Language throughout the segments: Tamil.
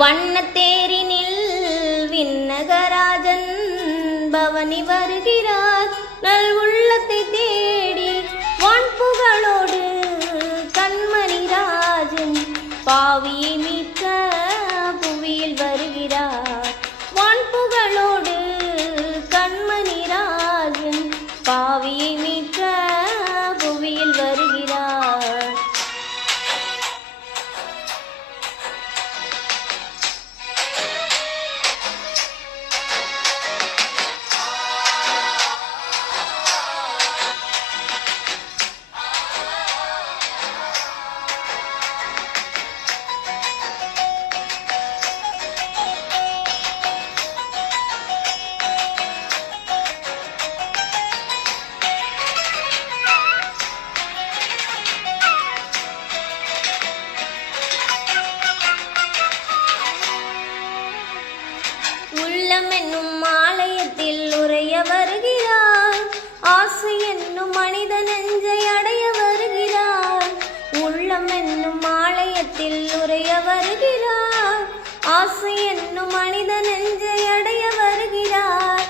வண்ணத்தேரினில் விண்ணகராஜன் பவனி வருகிறார். நல் உள்ளத்தை தேடி வான் புகழோடு கண்மணி ராஜன் பாவியை மீட்க உள்ளம் என்னும் ஆலயத்தில் உரைய வருகிறார். ஆசை என்னும் மனித நெஞ்சை அடைய வருகிறார். உள்ளம் என்னும் ஆலயத்தில் உரைய வருகிறார். ஆசை என்னும் மனித நெஞ்சை அடைய வருகிறார்.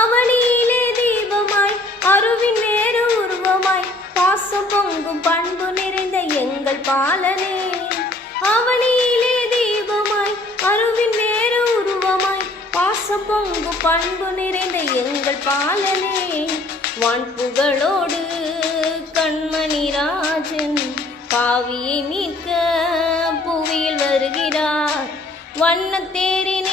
அவனியிலே தீபமாய் அருவின் வேறு உருவமாய் பாசம் பொங்கும் பண்பு நிறைந்த எங்கள் பால பண்பு நிறைந்த எங்கள் பாலனே. வான்புகளோடு கண்மணி ராஜன் பாவியை மீட்க புவியில் வருகிறார். வண்ணத்தேரின்